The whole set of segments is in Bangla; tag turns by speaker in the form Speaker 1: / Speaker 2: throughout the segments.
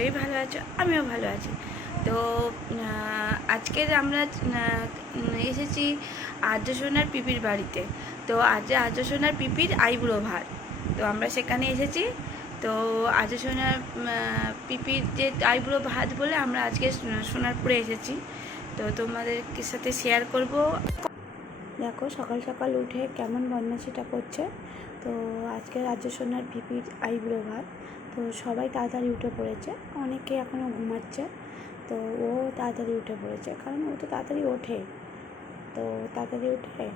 Speaker 1: নিশ্চয়ই ভালো আছো? আমিও ভালো আছি। তো আজকে আমরা এসেছি আর্য সোনার পিপির বাড়িতে। তো, আজ আর্য সোনার পিপির আইবুড়ো ভাত তো, আমরা সেখানে এসেছি। তো, আর্য সোনার পিপির যে আইবুড়ো ভাত বলে আমরা আজকে সোনারপুরে এসেছি। তো, তোমাদের সাথে শেয়ার করব। দেখো সকাল সকাল উঠে কেমন বদমাশিটা করছে। তো আজকে রাজ্য সোনার পিপির আইবুড়ো ভাত তো সবাই তাড়াতাড়ি উঠে পড়েছে। অনেকে এখনও ঘুমাচ্ছে। তো ও তাড়াতাড়ি উঠে পড়েছে। কারণ ও তো তাড়াতাড়ি ওঠে। তো তাড়াতাড়ি উঠে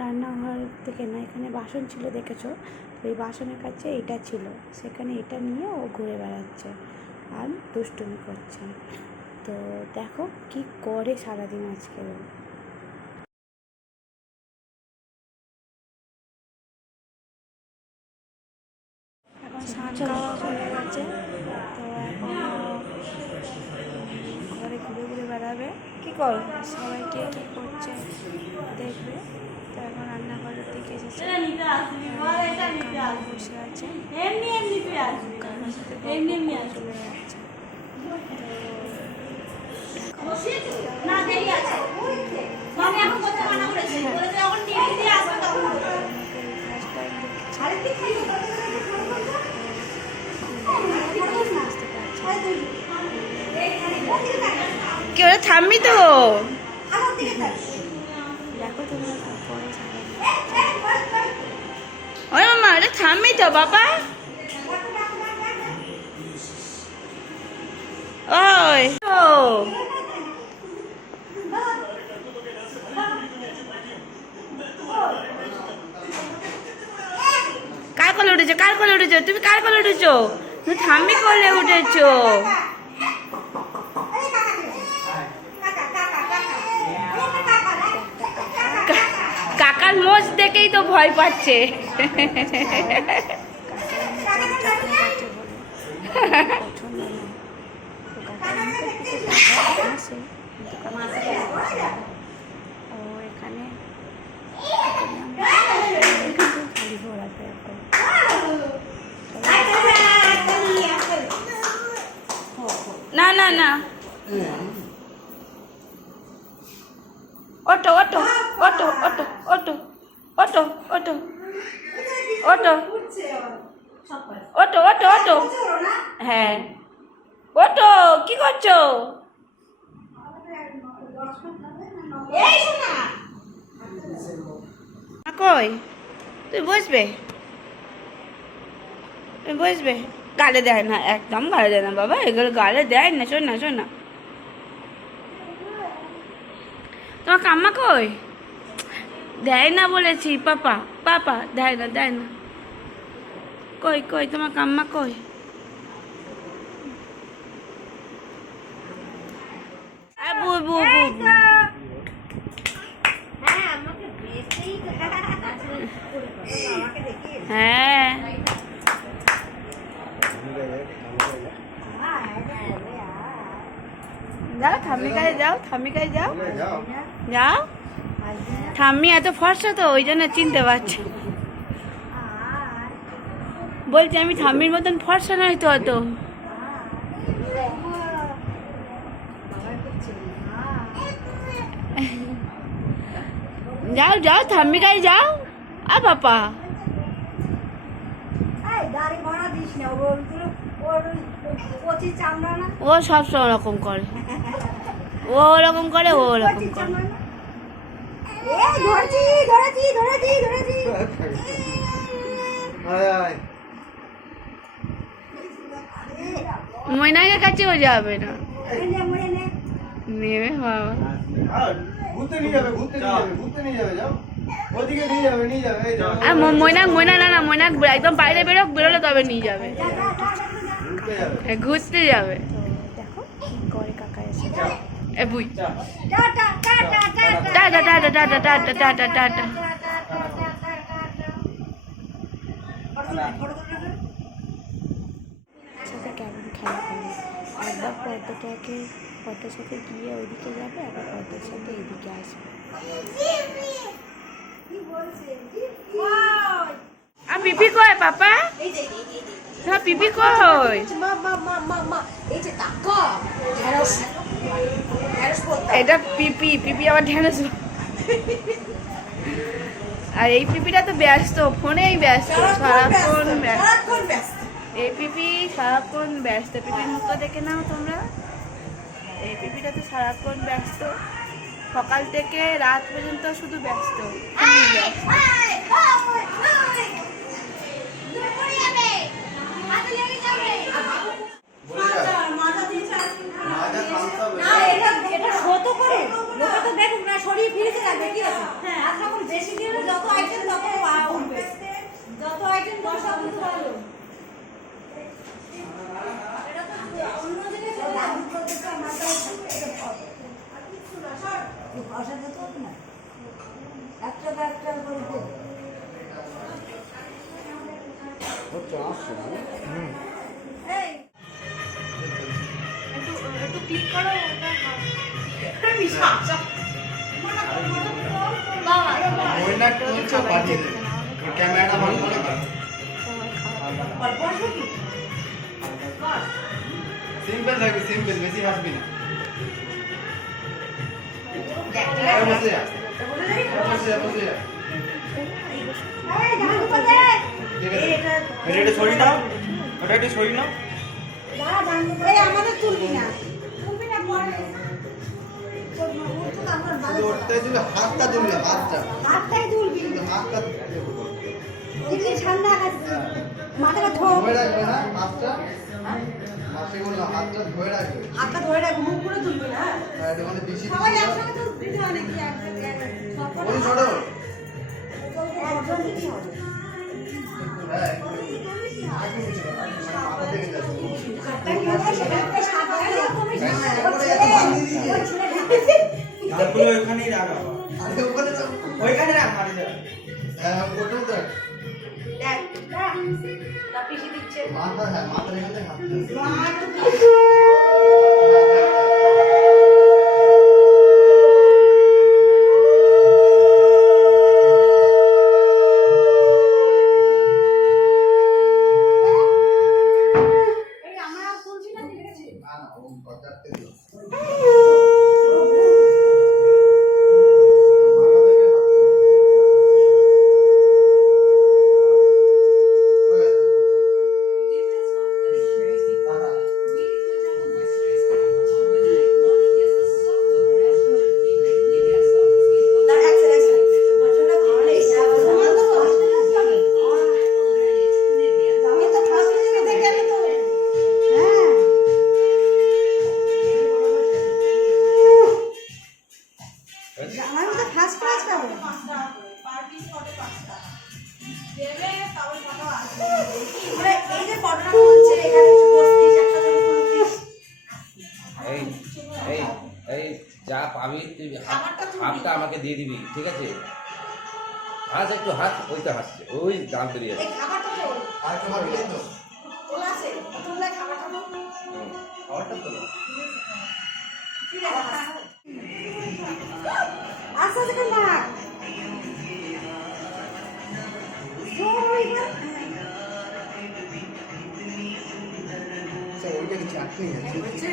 Speaker 1: রান্নাঘর থেকে না, এখানে বাসন ছিল দেখেছ? তো এই বাসনের কাছে এটা ছিল। সেখানে এটা নিয়ে ও ঘুরে বেড়াচ্ছে আর দুষ্টুমি করছে। তো দেখো কি করে সারাদিন আজকে কর সবাই
Speaker 2: কে
Speaker 1: কী করছে দেখবে? তো এখন রান্নাঘরের দিকে এসেছে। বসে আছে
Speaker 2: কি ওরা থামবি তো। ওরে মামা ওরা থামবি তো, বাবা। কার কলে উঠেছো? কার কলে উঠেছো? তুমি কার কলে উঠেছো? তুমি থাম্মি কলে উঠেছো? থেকেই তো ভয় পাচ্ছে।
Speaker 1: না না
Speaker 2: না। Auto auto auto. Auto auto auto. হ্যাঁ। অটো, কি করছ? কই? তুই বসবে? বসবে? গালে দেয় না, একদম গালে দেয় না বাবা, এগুলো গালে দেয় না, শোন না শোন না। তোমার কাম্মা কই? দেয় না বলেছি, পাপা পাপা, দেয় না দেয় না। কই কই তোমার কাম্মা কই? বু। হ্যাঁ যাও যাও যাও। যাও। ঠাম্মি এত ফর্সা তো ওই জন্য চিনতে পারছি বলছি আমি ঠাম্মির মতন ফর্সা নয় তো অত। যাও যাও ঠাম্মি কাছে যাও। আ বাপা ও সব সব রকম করে। ও ওরকম করে ও ওরকম করে। ময়নাকে কাছেও যাবে না। নেবে বাবা।
Speaker 3: ঘুরতে যাবে ঘুরতে যাবে ঘুরতে যাবে যাবে যাবে
Speaker 2: আর ময়নাক ময়না না না ময়নাক একদম বাইরে বেরোলে তবে নিয়ে যাবে।
Speaker 3: ঘুরতে যাবে।
Speaker 2: হ্যাঁ, যাবে
Speaker 1: তো দেখো কি করে কাকা এসে
Speaker 2: এ বুই
Speaker 3: যা
Speaker 2: tata tata tata tata tata tata
Speaker 1: সাথে করে একবার পদ্মটাকে পদ্মার সাথে গিয়ে ওইদিকে যাবে একবার পদ্মার সাথে এদিকে আসবে।
Speaker 2: আর পিপি কয় পাপা? হ্যাঁ পিপি কই? এটা পিপি পিপি আবার ঢেঁড়স আর এই পিপিটা তো ব্যস্ত ফোনেই ব্যস্ত। সারাক্ষণ ব্যস্ত। এই পিপি সারাক্ষণ ব্যস্ত পিপির মুখটা দেখে নাও তোমরা এই পিপিটা তো সারাক্ষণ ব্যস্ত সকাল থেকে রাত পর্যন্ত শুধু ব্যস্ত ব্যস্ত।
Speaker 3: বলে যাবে
Speaker 4: মাজা দিয়েছে
Speaker 3: মাজা থামতে হবে
Speaker 4: না এটা এটা শো তো করে লোকে তো দেখুক না সরিয়ে ফিরেছে রাখবে কি আছে হ্যাঁ আর তখন বেশি দিলে যত আইটেম তত আ- উঠবে যত আইটেম তত সব উঠতে পারল এটা তো অন্য জিনিস লাগু করতে তো মাথায় ভাষা দিতে হবে না একটা বা একটা করে দে। এই
Speaker 2: একটু একটু ক্লিক করো
Speaker 3: না ওর ক্যামেরাটা ভালো করে সিম্পল থাকবি সিম্পল বেশি হাসবি না। বসে যা। বসে যা বসে
Speaker 5: এটা একটু সরি নাও ওটা একটু নাও।
Speaker 4: এই আমাদের তুলবি না।
Speaker 3: হাতটা তুলবি হাতটা।
Speaker 4: হাতটাই তুলবি।
Speaker 3: হাতটা
Speaker 4: দিল্লি ঠান্ডা মাথাটা
Speaker 3: ধরে রাখবে না হাতটা? মাসে বললাম হাতটা ধরে রাখবে।
Speaker 4: হাতটা ধরে রাখব মুখ করে তুলবি না? সবাই নাকি? একসাথে
Speaker 5: রাখা
Speaker 3: আরে ওখানে তো
Speaker 5: ওইখানে রাখ মারি যা
Speaker 3: হ্যাঁ ওটাও তো
Speaker 4: দেখ দেখ। দিচ্ছে।
Speaker 3: মাথা হ্যাঁ মাথার এখান হাত
Speaker 4: যা
Speaker 6: পাবি তুই হাতটা আমাকে দিয়ে দিবি ঠিক আছে? হাস একটু হাত ওই তো হাসছে ওই দাঁত বেরিয়ে
Speaker 4: এই খাবারটা তো
Speaker 3: আর একটু বাকি নেই তো।
Speaker 4: তোলা আছে তুললে খাবারটা তো
Speaker 6: হুম।
Speaker 3: খাবারটা তো
Speaker 4: ঠিক আছে আস্তে আস্তে করে মার Slowly মার।
Speaker 3: আচ্ছা ওইটা কিছু আটকে গেছে